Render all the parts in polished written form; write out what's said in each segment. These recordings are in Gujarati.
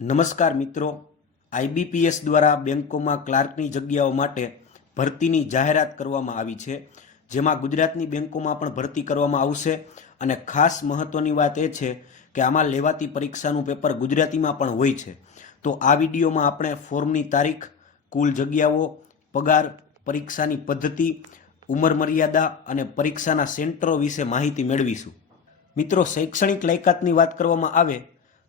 નમસ્કાર મિત્રો, આઈબીપીએસ દ્વારા બેંકોમાં ક્લાર્કની જગ્યાઓ માટે ભરતીની જાહેરાત કરવામાં આવી છે, જેમાં ગુજરાતની બેંકોમાં પણ ભરતી કરવામાં આવશે. અને ખાસ મહત્વની વાત એ છે કે આમાં લેવાતી પરીક્ષાનું પેપર ગુજરાતીમાં પણ હોય છે. તો આ વિડીયોમાં આપણે ફોર્મની તારીખ, કુલ જગ્યાઓ, પગાર, પરીક્ષાની પદ્ધતિ, ઉંમર મર્યાદા અને પરીક્ષાના સેન્ટરો વિશે માહિતી મેળવીશું. મિત્રો, શૈક્ષણિક લાયકાતની વાત કરવામાં આવે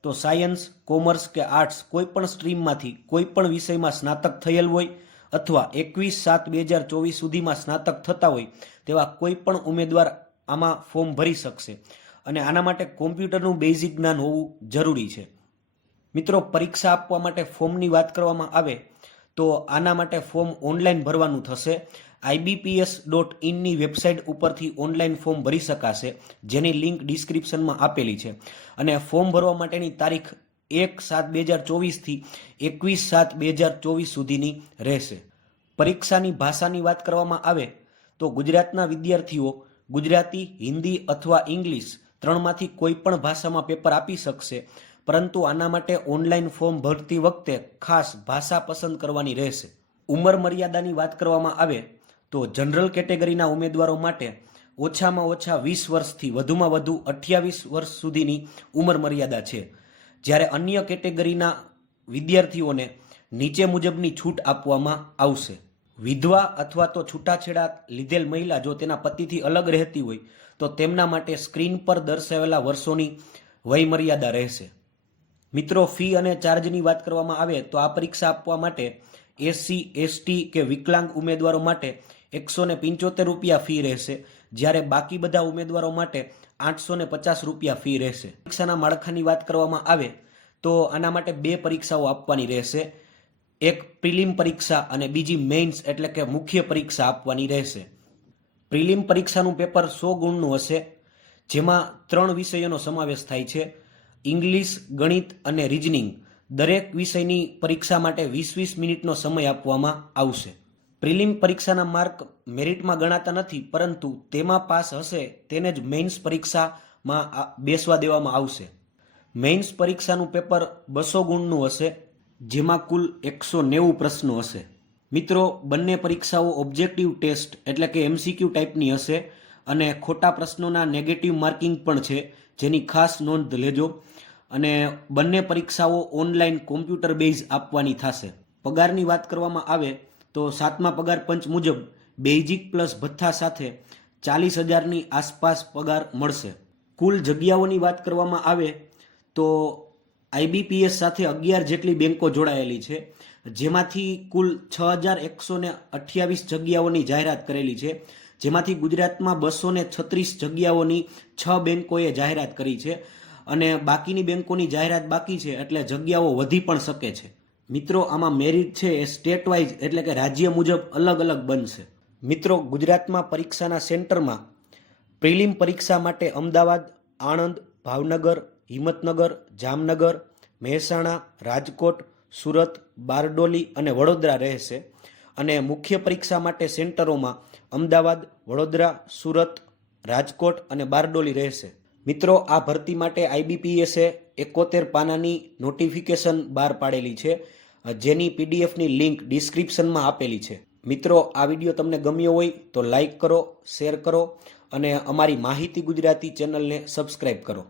તો સાયન્સ, કોમર્સ કે આર્ટ્સ કોઈ પણ સ્ટ્રીમમાંથી કોઈ પણ વિષયમાં સ્નાતક થયેલ હોય અથવા 21/7/2024 સુધીમાં સ્નાતક થતા હોય તેવા કોઈ પણ ઉમેદવાર આમાં ફોર્મ ભરી શકશે. અને આના માટે કોમ્પ્યુટરનું બેઝિક જ્ઞાન હોવું જરૂરી છે. મિત્રો, પરીક્ષા આપવા માટે ફોર્મની વાત કરવામાં આવે તો આના માટે ફોર્મ ઓનલાઈન ભરવાનું થશે. IBPS.in ની વેબસાઇટ ઉપરથી ઓનલાઈન ફોર્મ ભરી શકાશે, જેની લિંક ડિસ્ક્રિપ્શનમાં આપેલી છે. અને ફોર્મ ભરવા માટેની તારીખ 1/7/2024 થી 21/7/2024 સુધીની રહેશે. પરીક્ષાની ભાષાની વાત કરવામાં આવે તો ગુજરાતના વિદ્યાર્થીઓ ગુજરાતી, હિન્દી અથવા ઇંગ્લિશ ત્રણમાંથી કોઈ પણ ભાષામાં પેપર આપી શકશે, પરંતુ આના માટે ઓનલાઈન ફોર્મ ભરતી વખતે ખાસ ભાષા પસંદ કરવાની રહેશે. ઉંમર મર્યાદાની વાત કરવામાં આવે તો જનરલ કેટેગરીના ઉમેદવારો માટે ઓછામાં ઓછા 20 વર્ષથી વધુમાં વધુ 28 વર્ષ સુધીની ઉંમર મર્યાદા છે, જ્યારે અન્ય કેટેગરીના વિદ્યાર્થીઓને નીચે મુજબની છૂટ આપવામાં આવશે. વિધવા અથવા તો છૂટાછેડા લીધેલ મહિલા જો તેના પતિથી અલગ રહેતી હોય તો તેમના માટે સ્ક્રીન પર દર્શાવેલા વર્ષોની વય મર્યાદા રહેશે. મિત્રો, ફી અને ચાર્જની વાત કરવામાં આવે તો આ પરીક્ષા આપવા માટે SC, ST કે વિકલાંગ ઉમેદવારો માટે 175 રૂપિયા ફી રહેશે, જ્યારે બાકી બધા ઉમેદવારો માટે 850 રૂપિયા ફી રહેશે. પરીક્ષાના માળખાની વાત કરવામાં આવે તો આના માટે બે પરીક્ષાઓ આપવાની રહેશે. એક પ્રિલિમ પરીક્ષા અને બીજી મેઇન્સ એટલે કે મુખ્ય પરીક્ષા આપવાની રહેશે. પ્રિલિમ પરીક્ષાનું પેપર 100 ગુણનું હશે, જેમાં 3 વિષયોનો સમાવેશ થાય છે: ઇંગ્લિશ, ગણિત અને રિઝનિંગ. દરેક વિષયની પરીક્ષા માટે 20-20 મિનિટનો સમય આપવામાં આવશે. પ્રિલિમ પરીક્ષાના માર્ક મેરિટમાં ગણાતા નથી, પરંતુ તેમાં પાસ હશે તેને જ મેઇન્સ પરીક્ષામાં બેસવા દેવામાં આવશે. મેઇન્સ પરીક્ષાનું પેપર 200 ગુણનું હશે, જેમાં કુલ 190 પ્રશ્નો હશે. મિત્રો, બંને પરીક્ષાઓ ઓબ્જેક્ટિવ ટેસ્ટ એટલે કે MCQ ટાઈપની હશે અને ખોટા પ્રશ્નોના નેગેટિવ માર્કિંગ પણ છે, જેની ખાસ નોંધ લેજો. અને બંને પરીક્ષાઓ ઓનલાઈન કોમ્પ્યુટર બેઝ આપવાની થશે. પગારની વાત કરવામાં આવે તો 7મા પગાર પંચ મુજબ બેઝિક પ્લસ ભથ્થા સાથે 40,000ની આસપાસ પગાર મળશે. કુલ જગ્યાઓની વાત કરવામાં આવે તો IBPS સાથે 11 જેટલી બેંકો જોડાયેલી છે, જેમાંથી કુલ 6,128 જગ્યાઓની જાહેરાત કરેલી છે, જેમાંથી ગુજરાતમાં 236 જગ્યાઓની 6 બેંકોએ જાહેરાત કરી છે અને બાકીની બેંકોની જાહેરાત બાકી છે, એટલે જગ્યાઓ વધી પણ શકે છે. મિત્રો, આમાં મેરિટ છે એ સ્ટેટ વાઇઝ એટલે કે રાજ્ય મુજબ અલગ અલગ બનશે. મિત્રો, ગુજરાતમાં પરીક્ષાના સેન્ટરમાં પ્રિલિમ પરીક્ષા માટે અમદાવાદ, આણંદ, ભાવનગર, હિંમતનગર, જામનગર, મહેસાણા, રાજકોટ, સુરત, બારડોલી અને વડોદરા રહેશે. અને મુખ્ય પરીક્ષા માટે સેન્ટરોમાં અમદાવાદ, વડોદરા, સુરત, રાજકોટ અને બારડોલી રહેશે. મિત્રો, આ ભરતી માટે IBPSએ 71 પાનાની નોટિફિકેશન બહાર પાડેલી છે, જેની PDFની લિંક ડિસ્ક્રિપ્શનમાં આપેલી છે. મિત્રો, આ વિડીયો તમને ગમ્યો હોય તો લાઈક કરો, શેર કરો અને અમારી માહિતી ગુજરાતી ચેનલને સબસ્ક્રાઈબ કરો.